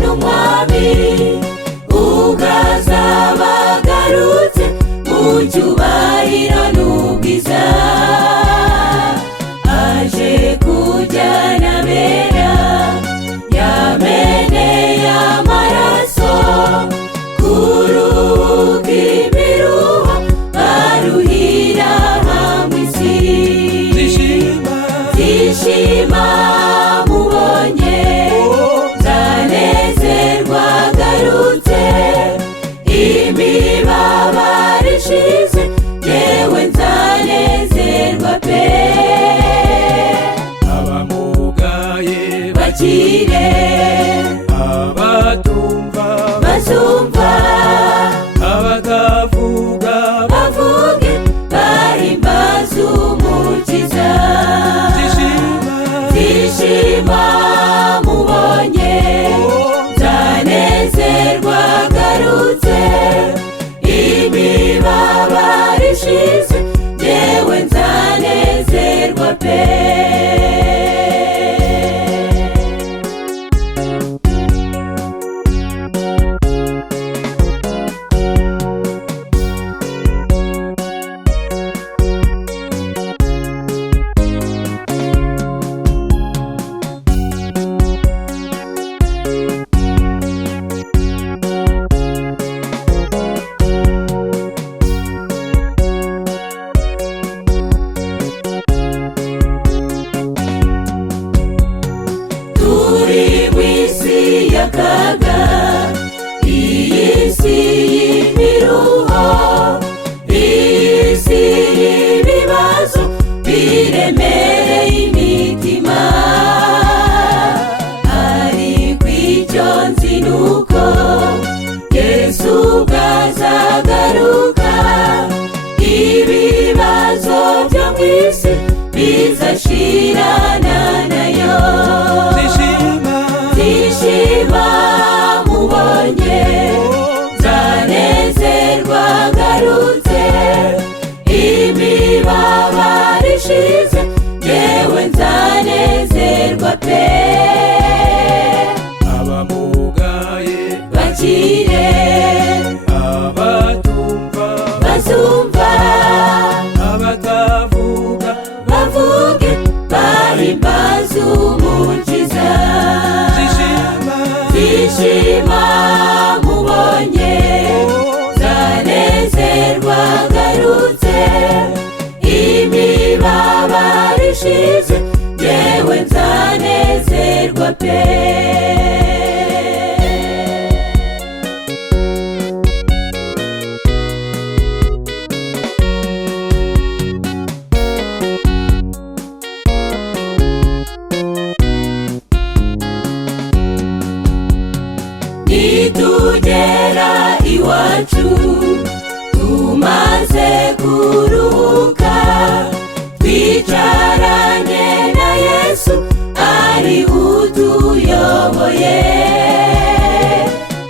n'umwami ubwazaba agarutse mu cyubahiro n'ubwiza aje kujyana abera yameneye amaraso kuruhuka imiruho baruhira hamwe isi zishima mubonye nzanezerwa agarutse imibabaro ishize yewe nzanezerwa pe abamugaye bakire abatumva bazumva abatavuga bavuge bahimbaza umukiza zishima mubonye nzanezerwa agarutse imibabaro ishize yewe nzanezerwa pe turi mw'isi y'akaga iyi si y'imiruho iyi si y'ibibazo biremereye imitima ariko icyo nzi nuko Yesu bwazagaruka ibibazo byo mw'isi bizashirana nayo zishima mubonye nzanezerwa agarutse imibabaro ishize yewe nzanezerwa pe abamugaye bakire abatumva bazumva abatavuga bavuge bahimbaza umukiza zishima mubonye nzanezerwa agarutse imibabaro ishize yewe nzanezerwa pe nitugera iwacu tumaze kuruhuka twicaranye na Yesu ari utuyoboye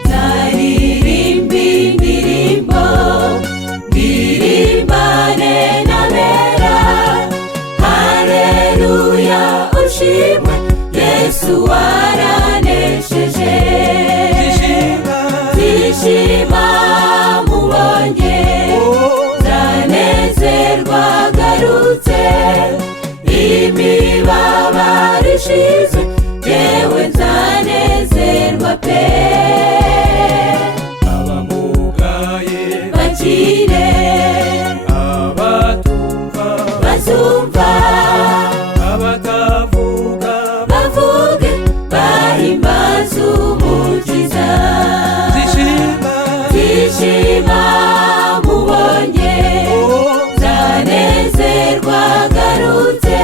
nzaririmba indirimbo ndirimbane n'abera haleluya ushimwe Yesu waranesheje zishima mubonye nzanezerwa agarutse imibabaro ishize yewe nzanezerwa pe abamugaye bakire abatumva bazumva abatavuga bavuge bahimbaza umukiza zishima mubonye nzanezerwa agarutse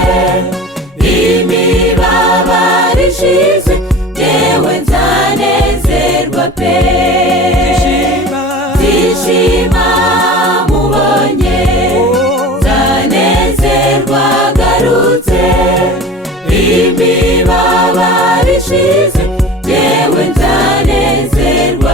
imibabaro ishize yewe nzanezerwa pe zishima mubonye nzanezerwa agarutse imibabaro ishize yewe nzanezerwa